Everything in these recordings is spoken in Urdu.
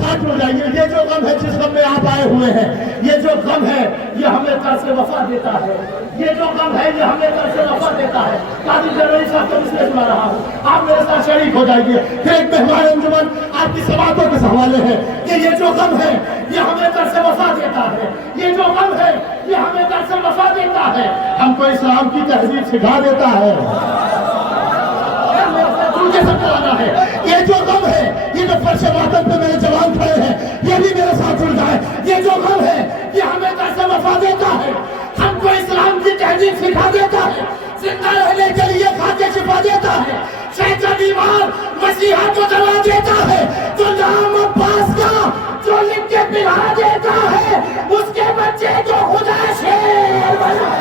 ساتھ ہو جائیے. یہ جو غم ہے جس غم میں آپ آئے ہوئے ہیں, یہ جو غم ہے یہ ہمیں طرز وفا دیتا ہے. یہ جو غم ہے یہ ہمیں طرز وفا دیتا ہے. قاضی جرنیل صاحب کو اس لیے سنا رہا ہوں, آپ میرے ساتھ شریک ہو جائیے. پھر ایک مہمان انجمن آپ کی سماعتوں کے حوالے ہے کہ یہ جو غم ہے یہ ہمیں طرز وفا دیتا ہے. یہ جو غم ہے یہ ہمیں طرز وفا دیتا ہے. ہم کو اسلام کی تہذیب سکھا دیتا ہے. سب کو آنا ہے. یہ جو غم ہے یہ جو فرش ماتم پہ میرے جوان کھڑے ہیں یہ بھی میرے ساتھ جڑ جائے. یہ جو غم ہے یہ ہمیں طرز وفا دیتا ہے. ہم کو اسلام کی تہذیب سکھا دیتا ہے. زندہ رہنے کے لیے کھاتے چھپا دیتا ہے. شہر بیمار مسیحا کو دوا دیتا ہے. جو نام عباس کا جو لکھ کے پلا دیتا ہے اس کے بچے کو خدا شیر بنا.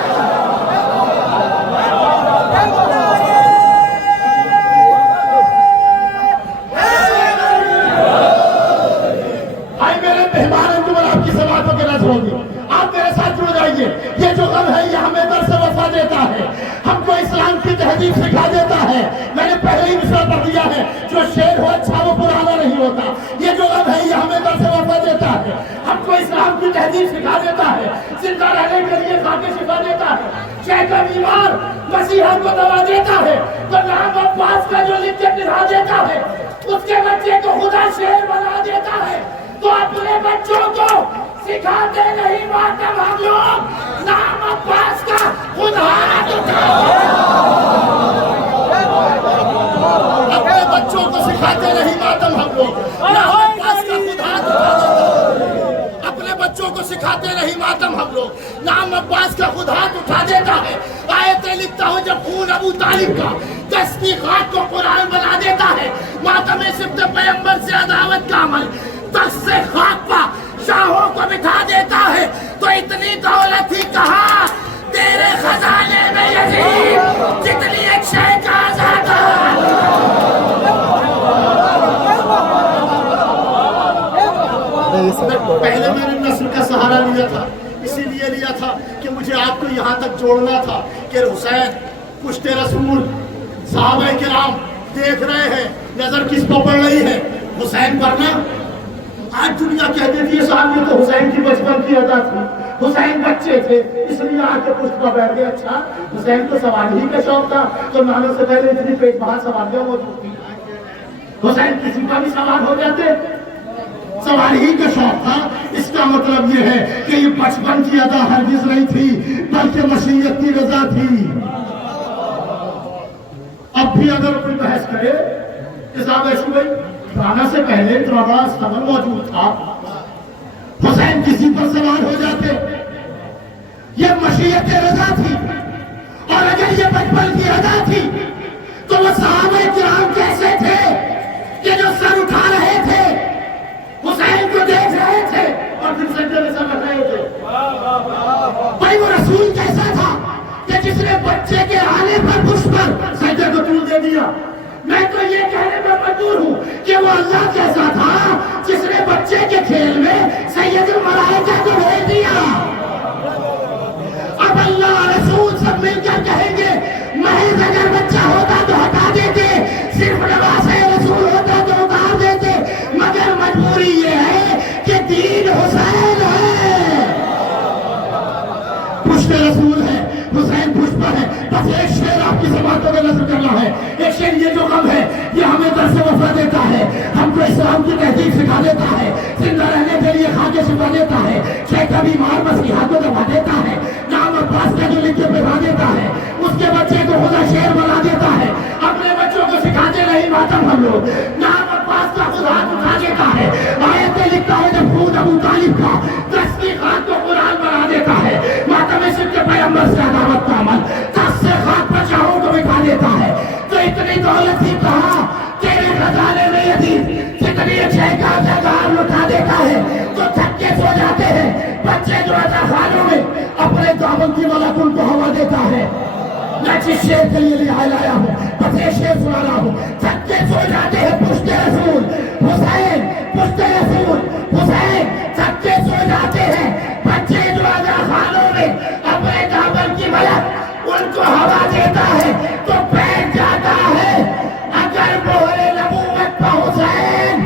آپ میرے ساتھ جڑ جائیے. یہ جو غم ہے یہ ہمیں طرز وفا دیتا ہے. ہم کو اسلام کی تہذیب سکھا دیتا ہے. میں نے پہلے ہی مثال پڑھ دیا ہے, جو شیر ہو اچھا وہ پرانا نہیں ہوتا. یہ جو غم ہے یہ ہمیں طرز وفا دیتا ہے. ہم کو اسلام کی تہذیب سکھا دیتا ہے. زندہ رہنے کے لیے کھاتے شفا دیتا ہے. شہر کا بیمار مسیحا کو دوا دیتا ہے. تو نام عباس کا جو لکھ کے پلا دیتا ہے اس کے بچے کو خدا شیر بنا دیتا ہے. تو اپنے بچوں کو سکھاتے نہیں ماتم ہم لوگ نام عباس کا خدا اپنے بچوں کو سکھاتے نہیں ماتم ہم لوگ نام عباس کا خدا اپنے بچوں کو سکھاتے نہیں ماتم ہم لوگ نام عباس کا خدا اٹھا دیتا ہے. آیتیں لکھتا ہوں جب خون ابو طالب کا تصدیقات کو قرآن بنا دیتا ہے. ماتم سبت پیغمبر سے عداوت کا عمل تخت سے خاک پا شاہوں کو بٹھا دیتا ہے. تو اتنی دولت ہی کہا تیرے خزانے میں یزید جتنی ایک شے کا آزادہ. پہلے میں نے نسل کا سہارا لیا تھا, اسی لیے لیا تھا کہ مجھے آپ کو یہاں تک جوڑنا تھا کہ حسین پشت رسول صحابہ کرام دیکھ رہے ہیں, نظر کس کو پڑ رہی ہے؟ حسین پر نا. آج دنیا کہہ دیتی ہے صاحب یہ تو حسین کی بچپن کی ادا تھی, حسین بچے تھے اس لیے آ کے پشت پر بیٹھ گئے. اچھا حسین تو سوال ہی کا شوق تھا تو نانے سے پہلے اتنی پیٹ باہر سوالیاں موجود تھی. حسین کسی کا بھی سوال ہو جاتے, سوال ہی کا شوق تھا. اس کا مطلب یہ ہے کہ یہ بچپن کی ادا ہرگز نہیں تھی بلکہ مشیت کی رضا تھی. اب بھی اگر کوئی بحث کرے کتاب ایسو بھائی رانا سے پہلے اتنا بڑا استعمال موجود تھا, حسین کسی پر سوار ہو جاتے, یہ مشیت رضا تھی. اور اگر یہ بچپن کی رضا تھی تو وہ صحابہ کرام کیسے تھے کہ جو سر اٹھا رہے تھے حسین کو دیکھ رہے تھے اور پھر سجدے میں سر رکھ رہے تھے. بھائی وہ رسول کیسا تھا کہ جس نے بچے کے آنے پر پشت پر سجدے کو طول دے دیا. میں تو یہ کہنے پر مجبور ہوں کہ وہ اللہ کیسا تھا جس نے بچے کے کھیل میں سید الملائکہ کو بھیج دیا. اب اللہ رسول سب مل کر کہیں گے محض اگر بچہ ہوتا تو ہٹا دیتے, صرف لباس رسول ہوتا تو اتار دیتے, مگر مجبوری یہ ہے کہ دین حسین ہے, پشت رسول ہے, حسین پشت پر ہے. بس ایک شعر آپ کی سماعتوں میں نظر کرنا ہے. ایک شعر یہ جو غم ہے یہ ہمیں طرز وفا دیتا ہے. ہم کو اسلام کی تہذیب سکھا دیتا ہے. زندہ رہنے کے لیے کھاتے چھپا دیتا ہے. شہر کا بیمار مسیحا کو دبا دیتا ہے. نام عباس کا جو لکھ کے پلا دیتا ہے اس کے بچے کو خدا شیر بنا دیتا ہے. اپنے بچوں کو سکھاتے نہیں ماتم ہم لوگ نام عباس کا خدا اٹھا دیتا ہے. آیتیں لکھتا ہے جب خون ابو طالب کا تصدیقات کو قرآن بنا دیتا ہے. ماتم سبت پیغمبر سے عداوت کا عمل تخت سے خاک پر شاہوں کو بٹھا دیتا ہے. تو اتنی دولت ہی کہا تیرے خزانے میں یزید جتنی اچھے کا جگار لٹا دیتا ہے. تو تھک کے سو جاتے ہیں بچے جو عطا خانوں میں اپنے دامن کی ملک ان کو ہوا دیتا ہے. میں جس شیر کے لیے لایا ہوں بس یہ شیر سنا رہا ہوں. تھک کے سو جاتے ہیں پشت رسول حسین, پشت رسول حسین تھک کے سو جاتے ہیں بچے جو عطا خانوں میں اپنے دامن کی ملک ان کو ہوا دیتا ہے. تو بیٹھ جاتا ہے اگر مہر نبوت پہ حسین